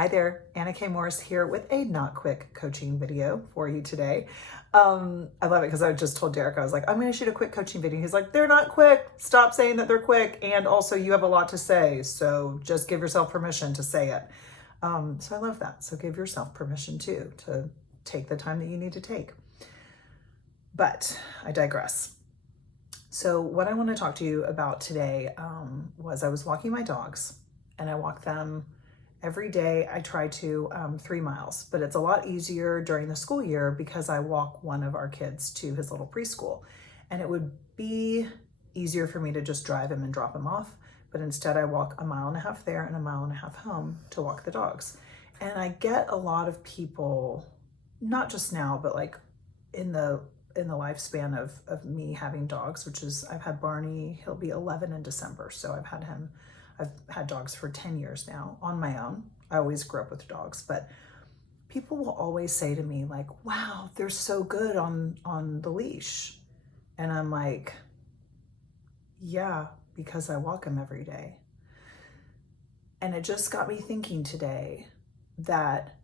Hi there, Anna K. Morris here with a not quick coaching video for you today. I love it because I just told Derek, I was like, I'm going to shoot a quick coaching video. He's like, they're not quick. Stop saying that they're quick. And also you have a lot to say. So just give yourself permission to say it. So I love that. So give yourself permission too, to take the time that you need to take. But I digress. So what I want to talk to you about today was I was walking my dogs, and I walk them every day. I try to 3 miles, but it's a lot easier during the school year because I walk one of our kids to his little preschool, and it would be easier for me to just drive him and drop him off. But instead I walk 1.5 miles there and 1.5 miles home to walk the dogs. And I get a lot of people, not just now, but like in the lifespan of me having dogs, which is, I've had Barney, he'll be 11 in December. So I've had dogs for 10 years now on my own. I always grew up with dogs, but people will always say to me like, wow, they're so good on the leash. And I'm like, yeah, because I walk them every day. And it just got me thinking today that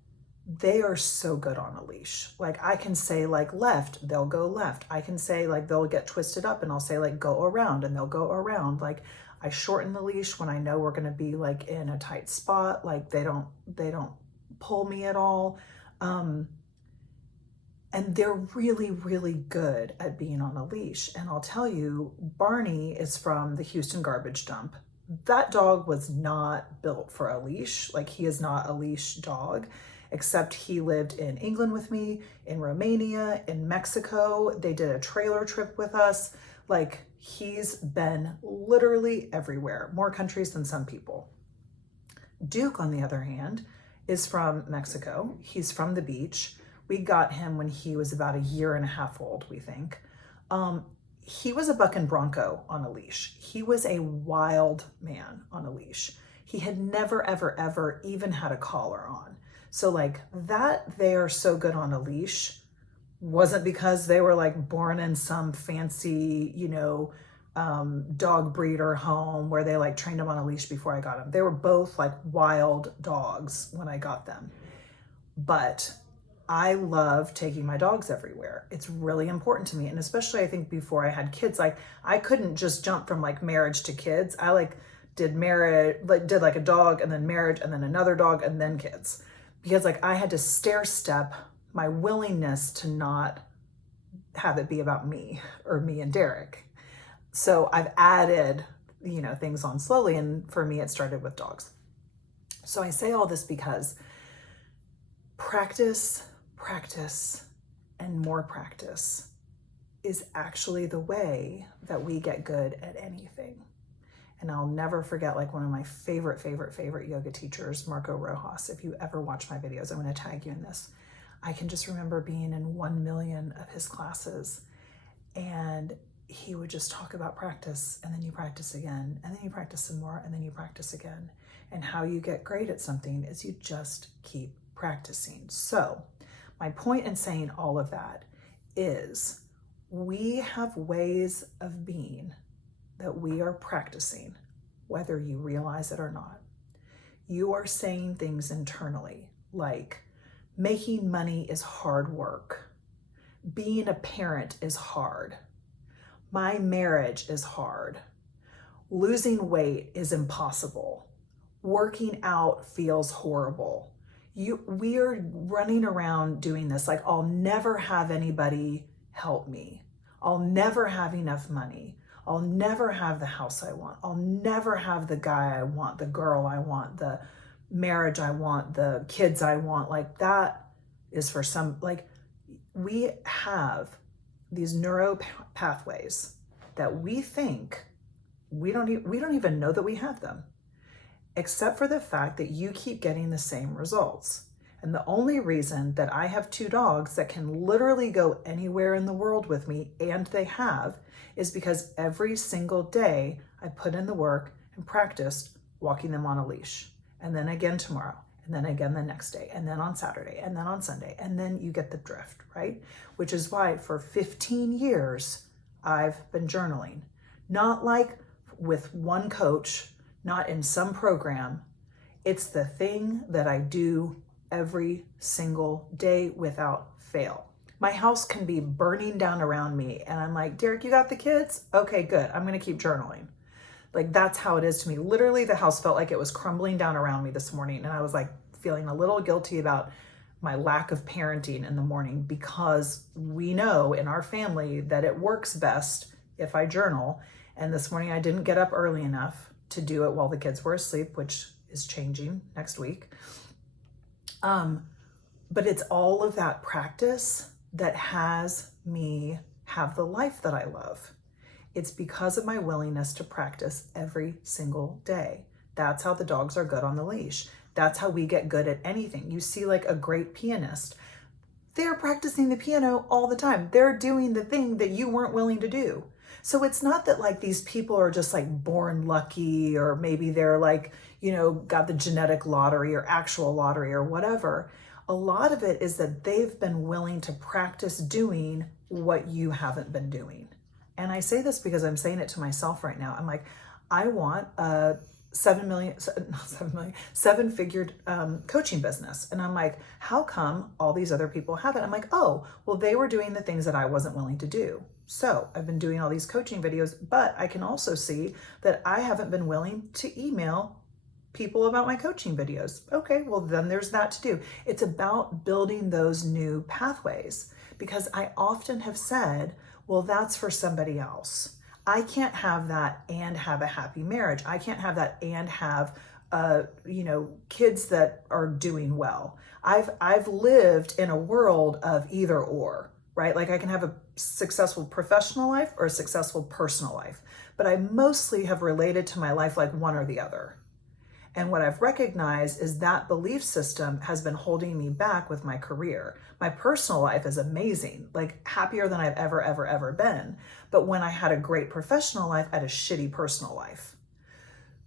they are so good on a leash. Like I can say like left, they'll go left. I can say like they'll get twisted up and I'll say like go around, and they'll go around. Like I shorten the leash when I know we're gonna be like in a tight spot. Like they don't pull me at all. And they're really, really good at being on a leash. And I'll tell you, Barney is from the Houston garbage dump. That dog was not built for a leash. Like he is not a leash dog, except he lived in England with me, in Romania, in Mexico. They did a trailer trip with us. Like he's been literally everywhere, more countries than some people. Duke, on the other hand, is from Mexico. He's from the beach. We got him when he was about 1.5 years old, we think. He was a buck and bronco on a leash. He was a wild man on a leash. He had never, ever, ever even had a collar on. So like that they are so good on a leash wasn't because they were like born in some fancy, dog breeder home where they like trained them on a leash before I got them. They were both like wild dogs when I got them. But I love taking my dogs everywhere. It's really important to me. And especially I think before I had kids, like I couldn't just jump from like marriage to kids. I like did like a dog and then marriage and then another dog and then kids. Because like I had to stair step my willingness to not have it be about me or me and Derek. So I've added, things on slowly. And for me, it started with dogs. So I say all this because practice, and more practice is actually the way that we get good at anything. And I'll never forget like one of my favorite yoga teachers, Marco Rojas. If you ever watch my videos, I'm going to tag you in this. I can just remember being in 1 million of his classes, and he would just talk about practice, and then you practice again, and then you practice some more, and then you practice again. And how you get great at something is you just keep practicing. So my point in saying all of that is we have ways of being that we are practicing, whether you realize it or not. You are saying things internally like, making money is hard work. Being a parent is hard. My marriage is hard. Losing weight is impossible. Working out feels horrible. We are running around doing this like, I'll never have anybody help me. I'll never have enough money. I'll never have the house I want. I'll never have the guy I want, the girl I want, the marriage I want, the kids I want. Like that is for some, like we have these neuro pathways that we think we don't even know that we have them, except for the fact that you keep getting the same results. And the only reason that I have 2 dogs that can literally go anywhere in the world with me, and they have, is because every single day I put in the work and practiced walking them on a leash. And then again tomorrow, and then again the next day, and then on Saturday, and then on Sunday, and then you get the drift, right? Which is why for 15 years, I've been journaling. Not like with one coach, not in some program, It's the thing that I do every single day without fail. My house can be burning down around me and I'm like, Derek, you got the kids? Okay, good. I'm going to keep journaling. Like, that's how it is to me. Literally, the house felt like it was crumbling down around me this morning. And I was like feeling a little guilty about my lack of parenting in the morning, because we know in our family that it works best if I journal. And this morning I didn't get up early enough to do it while the kids were asleep, which is changing next week. But it's all of that practice that has me have the life that I love. It's because of my willingness to practice every single day. That's how the dogs are good on the leash. That's how we get good at anything. You see like a great pianist, they're practicing the piano all the time. They're doing the thing that you weren't willing to do. So it's not that like these people are just like born lucky, or maybe they're like, got the genetic lottery or actual lottery or whatever. A lot of it is that they've been willing to practice doing what you haven't been doing. And I say this because I'm saying it to myself right now. I'm like, I want a seven-figured coaching business. And I'm like, how come all these other people have it? I'm like, oh, well, they were doing the things that I wasn't willing to do. So I've been doing all these coaching videos, but I can also see that I haven't been willing to email people about my coaching videos. Okay, well, then there's that to do. It's about building those new pathways, because I often have said, well, that's for somebody else. I can't have that and have a happy marriage. I can't have that and have, kids that are doing well. I've lived in a world of either or, right? Like I can have a successful professional life or a successful personal life, but I mostly have related to my life like one or the other. And what I've recognized is that belief system has been holding me back with my career. My personal life is amazing, like happier than I've ever been. But when I had a great professional life, I had a shitty personal life.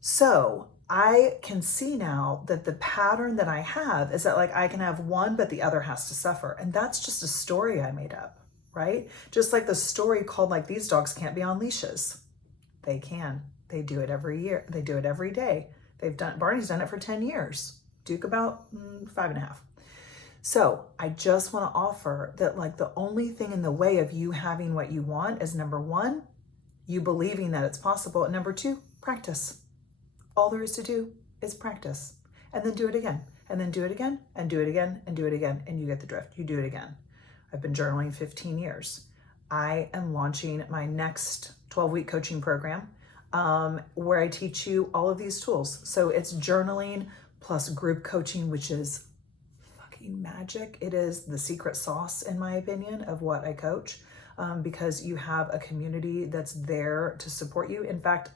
So I can see now that the pattern that I have is that like I can have one, but the other has to suffer. And that's just a story I made up, right? Just like the story called like, these dogs can't be on leashes. They can. They do it every year. They do it every day. Barney's done it for 10 years. Duke about 5.5. So I just want to offer that like the only thing in the way of you having what you want is, number one, you believing that it's possible. And number two, practice. All there is to do is practice, and then do it again, and then do it again, and do it again, and do it again. And you get the drift. You do it again. I've been journaling 15 years. I am launching my next 12-week coaching program, where I teach you all of these tools. So it's journaling plus group coaching, which is fucking magic. It is the secret sauce, in my opinion, of what I coach, because you have a community that's there to support you. In fact,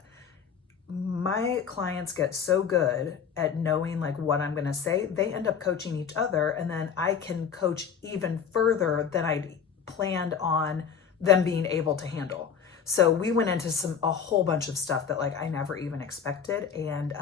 my clients get so good at knowing like what I'm going to say, they end up coaching each other, and then I can coach even further than I planned on them being able to handle. So we went into a whole bunch of stuff that like I never even expected. And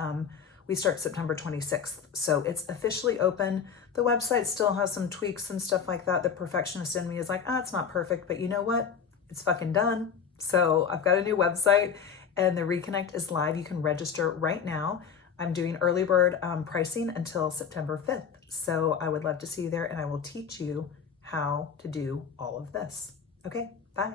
we start September 26th. So it's officially open. The website still has some tweaks and stuff like that. The perfectionist in me is like, it's not perfect, but you know what? It's fucking done. So I've got a new website, and the Reconnect is live. You can register right now. I'm doing early bird pricing until September 5th. So I would love to see you there, and I will teach you how to do all of this. Okay, bye.